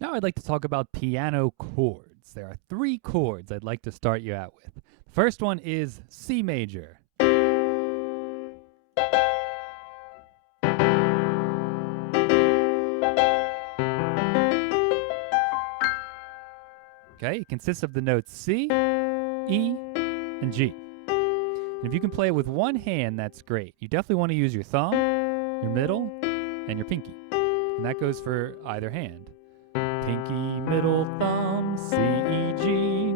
Now I'd like to talk about piano chords. There are 3 chords I'd like to start you out with. The first one is C major. Okay, it consists of the notes C, E, and G. And if you can play it with one hand, that's great. You definitely want to use your thumb, your middle, and your pinky. And that goes for either hand. Pinky, middle, thumb, C, E, G.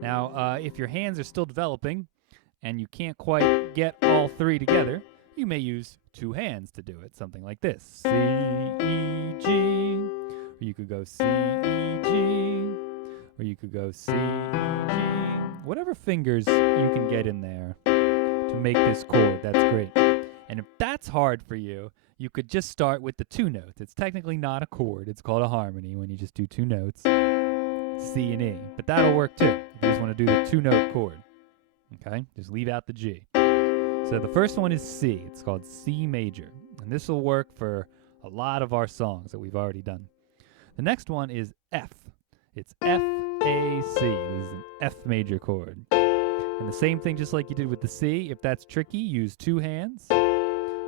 Now, if your hands are still developing and you can't quite get all 3 together, you may use 2 hands to do it, something like this. C, E, G. Or you could go C, E, G. Or you could go C, E, G. Whatever fingers you can get in there to make this chord, that's great. And if that's hard for you, you could just start with the 2 notes. It's technically not a chord. It's called a harmony when you just do 2 notes, C and E. But that'll work too if you just want to do the 2-note chord. Okay? Just leave out the G. So the first one is C. It's called C major. And this will work for a lot of our songs that we've already done. The next one is F. It's F, A, C. This is an F major chord. And the same thing just like you did with the C. If that's tricky, use 2 hands.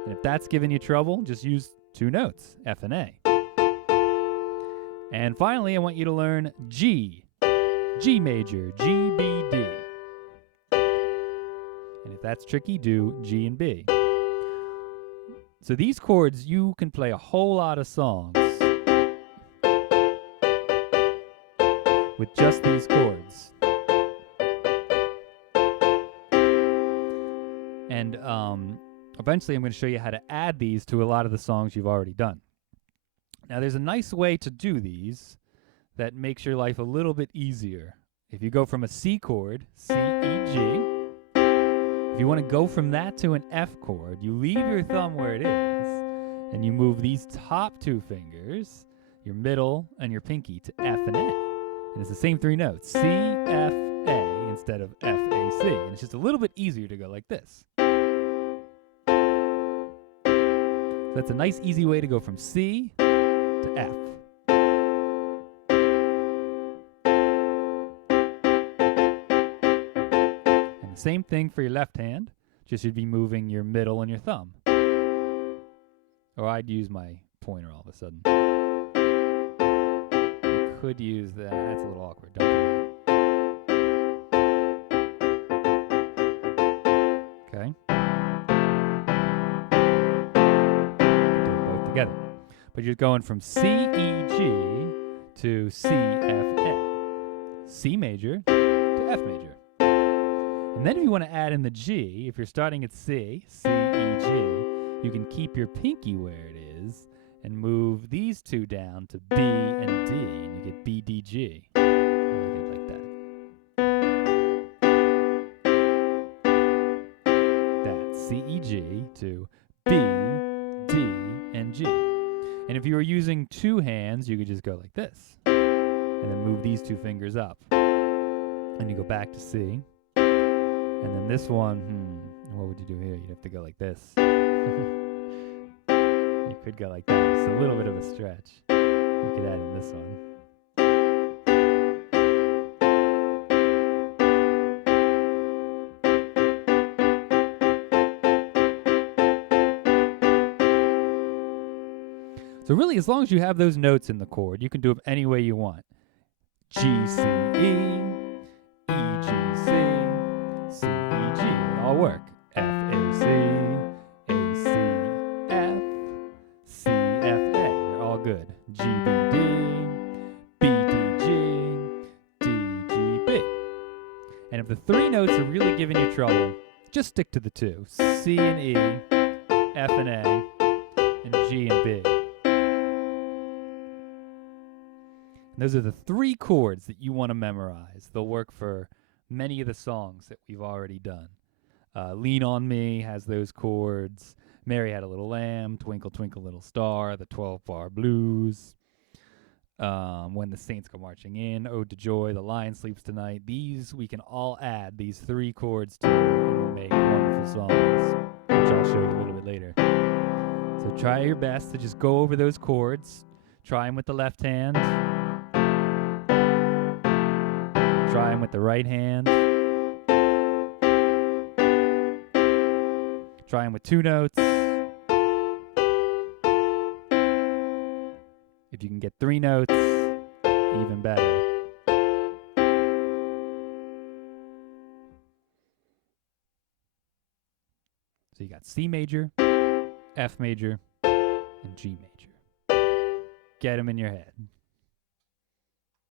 And if that's giving you trouble, just use 2 notes, F and A. And finally, I want you to learn G. G major, G, B, D. And if that's tricky, do G and B. So these chords, you can play a whole lot of songs with just these chords. And eventually I'm going to show you how to add these to a lot of the songs you've already done. Now there's a nice way to do these that makes your life a little bit easier. If you go from a C chord, C, E, G, if you want to go from that to an F chord, you leave your thumb where it is and you move these top 2 fingers, your middle and your pinky, to F and A. And it's the same 3 notes, C, F, A, instead of F, A, C. And it's just a little bit easier to go like this. So that's a nice, easy way to go from C to F. And the same thing for your left hand, just you'd be moving your middle and your thumb. Or I'd use my pointer all of a sudden. You could use that. That's a little awkward. Don't do that. Okay. Together. But you're going from C, E, G to C, F, A. C major to F major. And then if you want to add in the G, if you're starting at C, C, E, G, you can keep your pinky where it is and move these 2 down to B and D, and you get B, D, G. I like it like that. That's C, E, G to B, D, and G. And if you were using 2 hands, you could just go like this. And then move these 2 fingers up. And you go back to C. And then this one, what would you do here? You'd have to go like this. You could go like that. It's a little bit of a stretch. You could add in this one. So really, as long as you have those notes in the chord, you can do them any way you want. G, C, E, E, G, C, C, E, G. They all work. F, A, C, A, C, F, C, F, A. They're all good. G, B, D, B, D, G, D, G, B. And if the 3 notes are really giving you trouble, just stick to the 2. C and E, F and A, and G and B. Those are the 3 chords that you want to memorize. They'll work for many of the songs that we've already done. Lean on Me has those chords. Mary Had a Little Lamb, Twinkle Twinkle Little Star, the 12-bar blues. When the Saints Go Marching In, Ode to Joy, The Lion Sleeps Tonight. These, we can all add these 3 chords to and we'll make wonderful songs, which I'll show you a little bit later. So try your best to just go over those chords. Try them with the left hand. Try them with the right hand. Try them with 2 notes. If you can get 3 notes, even better. So you got C major, F major, and G major. Get them in your head.